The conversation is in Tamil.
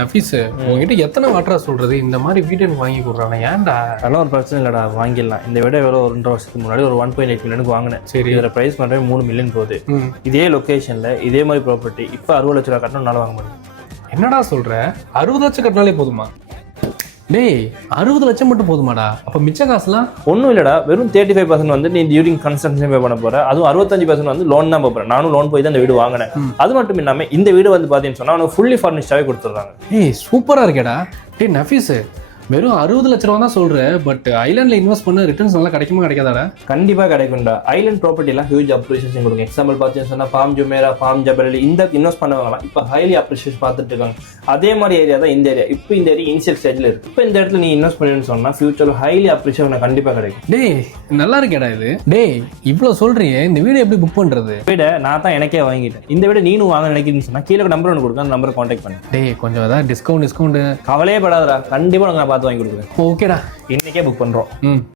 நஃபீஸ் உங்ககிட்ட எத்தனை வாட்டரா சொல்றது இந்த மாதிரி வீடு எனக்கு வாங்கி கொடுறானே ஏன்டா? அதெல்லாம் ஒரு பிரச்சனை இல்லடா, வாங்கிடலாம். இந்த விட எவ்வளோ ஒரு 2 வருஷத்துக்கு முன்னாடி ஒரு 1.8 மில்லியனுக்கு வாங்கினேன். சரி, இதோட பிரைஸ் பண்ணுறது 3 மில்லியன் போகுது. இதே லொக்கேஷன்ல இதே மாதிரி ப்ராப்பர்ட்டி இப்போ 60 லட்ச ரூபா கட்டணும்னால வாங்க முடியும். என்னடா சொல்ற? 60 லட்சம் கட்டினாலே போதுமா? டேய் 60 லட்சம் மட்டும் போதுமாடா? அப்ப மிச்ச காசுலாம் ஒன்றும் இல்லடா, வெறும் 35% வந்து நீ டியூரிங் கன்ஸ்ட்ரக்ஷன் பே பண்ண போற. அதுவும் 65% வந்து லோன் தான் போறேன். நானும் லோன் போய் தான் இந்த வீடு வாங்கினேன். அது மட்டும் இல்லாமல் இந்த வீடு வந்து பார்த்தீங்கன்னு சொன்னா அவனுக்கு ஃபுல்லி ஃபர்னிஷ்டாவே கொடுத்துட்றாங்க. ஏய் சூப்பரா இருக்கேடா. டேய் நஃபீஸ், வெறும் 60 லட்ச ரூபா தான் சொல்றேன், பட் ஐலாண்ட்ல இன்வெஸ்ட் பண்ண ரிட்டர்ன்ஸ் நல்லா கிடைக்குமா கிடைக்காதாடா? கண்டிப்பாக கிடைக்கும்டா. ஐலண்ட் ப்ராப்பர்ட்டிலாம் ஹியூஜ் அப்ரிசியேஷன் கொடுக்கும். எக்ஸாம்பிள் பார்த்தீங்கன்னு சொன்னால் பாம் ஜுமேரா, பாம் ஜபலி இந்த இன்வெஸ்ட் பண்ணவங்கலாம் இப்போ ஹைலி அப்ரிசியேஷன் பார்த்துட்டு இருக்காங்க. அதே மாதிரி ஏரியா தான் இந்த ஏரியா. இப்போ இந்த ஏரியா இனிஷியல் ஸ்டேஜில் இருக்குது. இப்போ இந்த இடத்துல நீ இன்வெஸ்ட் பண்ணணும்னு சொன்னால் ஃபியூச்சரில் ஹைலி அப்ரிசியேஷன் கண்டிப்பாக கிடைக்கும். டேய் நல்லா இருக்கேடா இது. டேய் இவ்வளோ சொல்றீங்க, இந்த வீடு எப்படி புக் பண்றது? வீட நான் தான் எனக்கே வாங்கிட்டேன். இந்த வீட நீனும் வாங்க நினைக்கிறீங்கன்னு சொன்னால் கீழே நம்பர் ஒன்று கொடுக்க, அந்த நம்பரை கான்டாக்ட் பண்ணு. டேய் கொஞ்சம் ஏதாவது டிஸ்கவுண்ட் கவலையே படாதடா, கண்டிப்பாக நான் பார்த்து வாங்கி கொடுக்குறேன். ஓகேடா, இன்னைக்கே புக் பண்ணுறோம்.